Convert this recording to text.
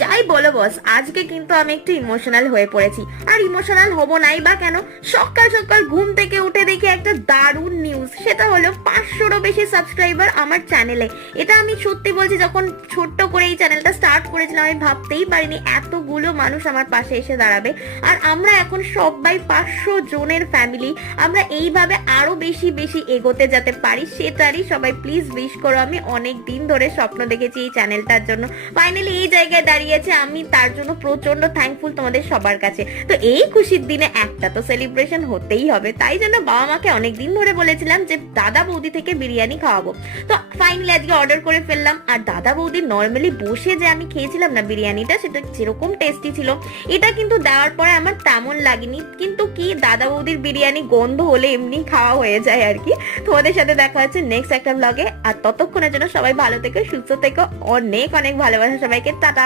যাই বলো বস, আজকে কিন্তু আমি একটু ইমোশনাল হয়ে পড়েছি। আর ইমোশনাল হব নাই বা কেন, সকাল সকাল ঘুম থেকে উঠে দেখি একটা দারুণ নিউজ। সেটা হলো 500রও বেশি সাবস্ক্রাইবার আমার চ্যানেলে। এটা আমি সত্যি বলছি, যখন ছোট্ট করে এই চ্যানেলটা স্টার্ট করেছিলাম আমি ভাবতেই পারিনি এতগুলো মানুষ আমার পাশে এসে দাঁড়াবে। আর আমরা এখন সবাই 500 জনের ফ্যামিলি। আমরা এইভাবে আরো বেশি বেশি এগোতে যেতে পারি সেটারই সবাই প্লিজ উইশ করো। আমি অনেক দিন ধরে স্বপ্ন দেখেছি এই চ্যানেলটার জন্য, ফাইনালি এই জায়গায় দাঁড়িয়েছে। আমি তার জন্য প্রচন্ড থ্যাঙ্কফুল তোমাদের সবার কাছে। তো এই খুশির দিনে একটা তো সেলিব্রেশন হতেই হবে, তাই জন্য বাবা মাকে অনেক দিন ধরে বলেছিলাম যে দাদা বৌদি থেকে বিরিয়ানি খাওয়াবো। তো ফাইনালি আজকে অর্ডার করে ফেললাম। আর দাদা বৌদি নর্মালি বসে যে আমি খেয়েছিলাম না বিরিয়ানিটা, সেটা যেরকম টেস্টি ছিল, এটা কিন্তু দেওয়ার পরে আমার তেমন লাগেনি। কিন্তু কি, দাদা বৌদির বিরিয়ানি গন্ধ হলে এমনি খাওয়া হয়ে যায় আর কি। তোমাদের সাথে দেখা হচ্ছে নেক্সট একটা ব্লগে। আর ততক্ষণের জন্য সবাই ভালো থেকো, সুস্থ থেকো, অনেক অনেক ভালোবাসা সবাইকে, টাটা।